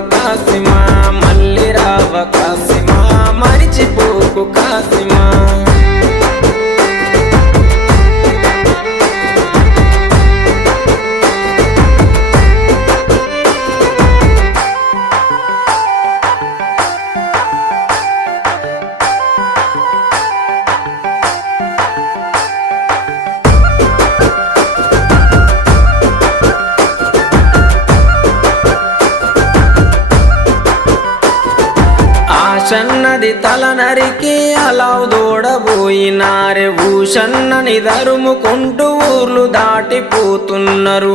కాసిమా, మళ్ళీ రావ కాసిమా, మరిచిపోకు కాసిమా. ఆశన్నది తల నరికి అలావు దూడబోయినారే, ఊషన్నని దరుముకుంటూ ఊర్లు దాటిపోతున్నారు.